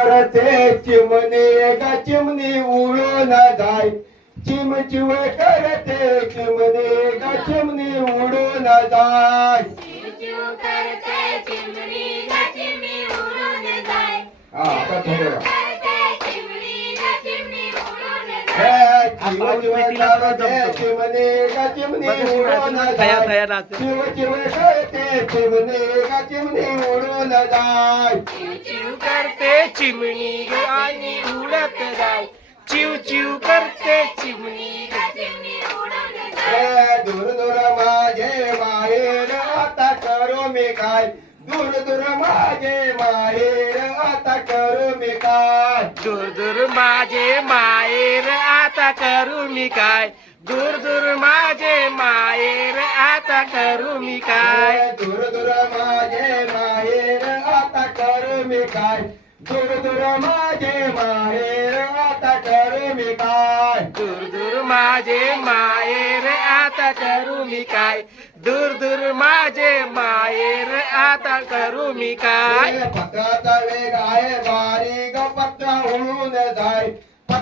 करते चिमणे ग चिमणी उडून जाय. चिम चिव करते चिमणे ग चिमणी उडून जाय. हा, आता उडून जाय. चिव चिव करते चिमणे आणि उडत जाय. चिव चिव करते चिमणी ग चिमणी उडून जाय. दूर दूर माझे माहेर आता करू मी काय? दूर दूर माझे माहेर आता करू मी काय? दूर दूर माझे माहेर आता करू मी काय? दूर दूर माझे माहेर आता करू मी काय? दूर दूर माझे माहेर आता करू मी काय? दूर दूर माझे माहेर आता करू मी काय? दूर दूर माझे माहेर आता करू मी काय? दूर दूर माझे माहेर आता करू मी काय? हे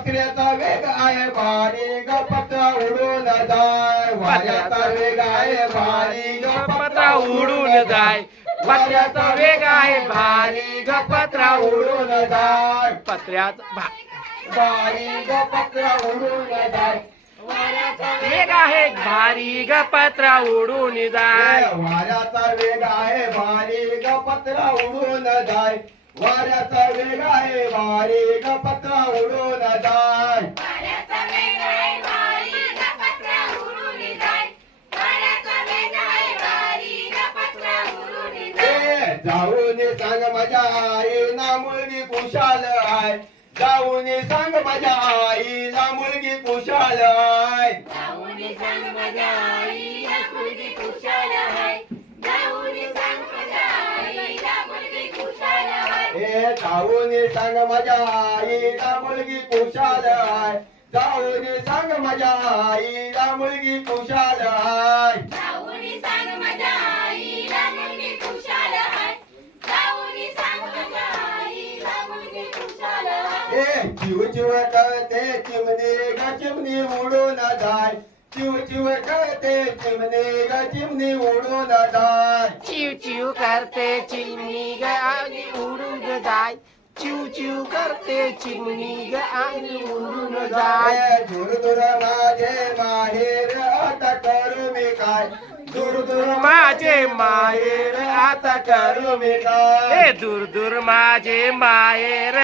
पत्र्याचा वेग आहे बारीक पत्रा उडून जाय. वाऱ्याचा वेग आहे बारीक पत्रा उडून जाय. पत्र्याचा वेग आहे भारी ग पत्रा उडून जाय. पत्र्यात भा- बारीक पत्रा उडून जाय. वेग आहे भारी ग पत्रा उडून जाय. वाऱ्याचा वेग आहे बारीक पत्रा उडून जाय. वाऱ्याचा वेग आहे बारीक पत्रा उडून जाय. जाऊन सांग माझ्या आईला मुलगी कुशाल आहे. जाऊन सांग माझ्या आईला मुलगी कुशाल आहे. जाऊन सांग माझ्या आईला मुलगी कुशाल आहे. जाऊन सांग माझ्या आईला मुलगी कुशाल आहे. जाऊन सांग माझ्या आईला मुलगी कुशाल आहे. चिव चिव कळते चिमणे ग चिमणी उडून जाय चिव चिव कळते चिमणे ग चिमणी उडून जाय चिव चिव करते चिमणी ग आणि उडून जाय. चिव चिव करते चिमणी ग आणि उडून जाय. दूर दूर माझे माहेर आता करू मी काय? दूर दूर माझे माहेर आता करू मी काय? दूर दूर माझे माहेर.